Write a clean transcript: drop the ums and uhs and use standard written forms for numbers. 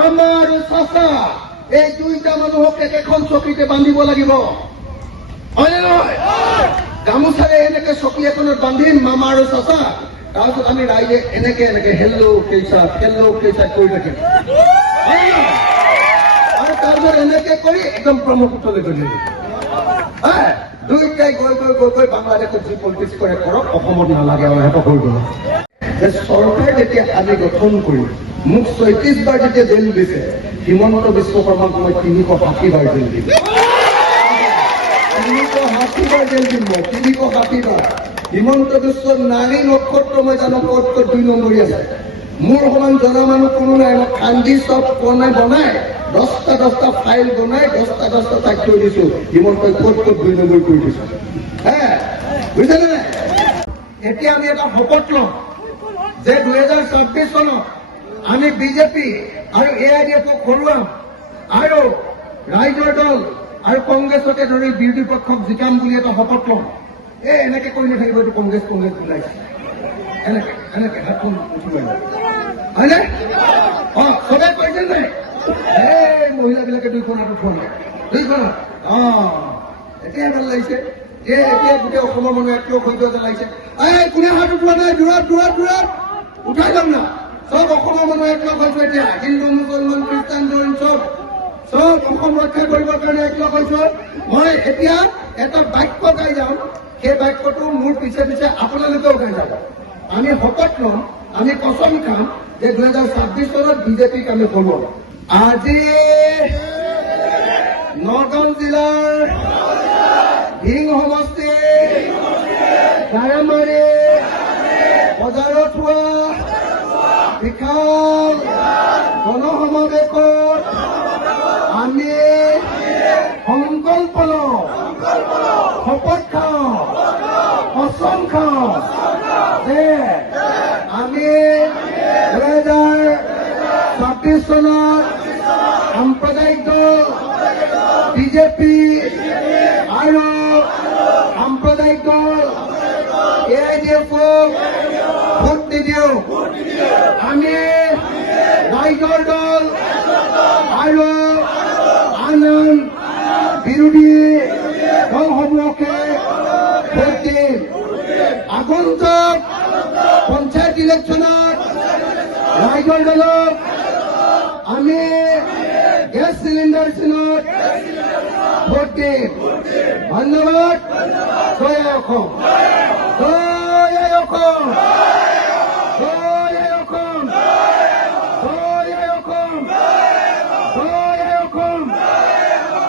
মামা আৰু চাচা এই দুইটা মানুহক একেখন চকীতে বান্ধিব লাগিব, হয়নে নহয়? গামোচাৰে এনেকে চকী এখনত বান্ধিম মামা আৰু চাচা, তাৰপিছত আমি ৰাইজে এনেকে এনেকে হেল্ল' কেইচাত কৰি থাকিম, আৰু তাৰপিছত এনেকে কৰি একদম ব্ৰহ্মপুত্ৰলৈ গৈ থাকিম। দুইটাই গৈ গৈ গৈ গৈ বাংলাদেশত যি পলিটিক্স কৰে কৰক, অসমত নালাগে আৰু সিহঁতক হৈ গ'ল। চৰকাৰ যেতিয়া আমি গঠন কৰি মোক ৩৬ বাৰ যেতিয়া জেল দিছে, হিমন্ত বিশ্ব শৰ্মাক মই ৩৬০ বাৰ জেল দিম, ৩৬০ বাৰ জেল দিম মই, ৩৬০ বাৰ। হিমন্ত বিশ্ব নাৰী নক্ষত্ৰ মই জানো ক'ত ক'ত ২ নম্বৰী আছে, মোৰ সমান জনা মানুহ কোনো নাই। মই কান্দি চব বনাই 10টা ফাইল বনাই 10টা তাক থৈ দিছো, হিমন্তই ক'ত ক'ত ২ নম্বৰ কৰি দিছো। বুজিছেনে নাই? এতিয়া আমি এটা শপত লওঁ যে 2024 চনত আমি বিজেপি আৰু AIDF-ক হৰুৱাম আৰু ৰাইজৰ দল আৰু কংগ্ৰেছকে ধৰি বিৰোধী পক্ষক জিকাম বুলি এটা শপত লওঁ। এনেকে কৰি নাথাকিব, এইটো কংগ্ৰেছ ওলাইছে, এনেকে এনেকে হাতখন উঠিব, হয়নে? চবে কৈছে নাই? এই মহিলাবিলাকে 2খন হাত উঠোৱা নাই, 2খন হাত। এতিয়া ভাল লাগিছে, এতিয়া গোটেই অসমৰ মানুহ একলগ হৈ যোৱা যেন লাগিছে। কোনে হাত উঠোৱা নাই? দূৰত উঠাই যাম না, চব অসমৰ মানুহ একলগ হৈছো। এতিয়া হিন্দু মুছলমান খ্ৰীষ্টান জৈন চব অসম ৰক্ষা কৰিবৰ কাৰণে একলগ হৈছো। মই এতিয়া এটা বাক্য গাই যাম, সেই বাক্যটো মোৰ পিছে পিছে আপোনালোকেও গাই যাব। আমি শপত ল'ম, আমি কচম খাম যে 2024 চনত বিজেপিক আমি হৰুৱাম। আজি নগাঁও জিলাৰ ভিং সমষ্টিৰ গাৰামাৰী বজাৰত হোৱা বিশাল গণসমাৱেশত আমি সংকল্প লওঁ, শপত খাওঁ, কচম খাওঁ যে আমি 2024 চনত সাম্প্ৰদায়িক দল বিজেপি আৰু সাম্প্ৰদায়িক দল AIDF-ক ভোট নিদিওঁ। আমি ৰাইজৰ দল আৰু আন বিৰোধী দলসমূহকে ভোট দিম। আগন্তুক পঞ্চায়ত ইলেকশ্যনত ৰাইজৰ দলক আমি গেছ চিলিণ্ডাৰ চিনত ভোট দিম। ধন্যবাদ। জয় অসম, জয় অসম।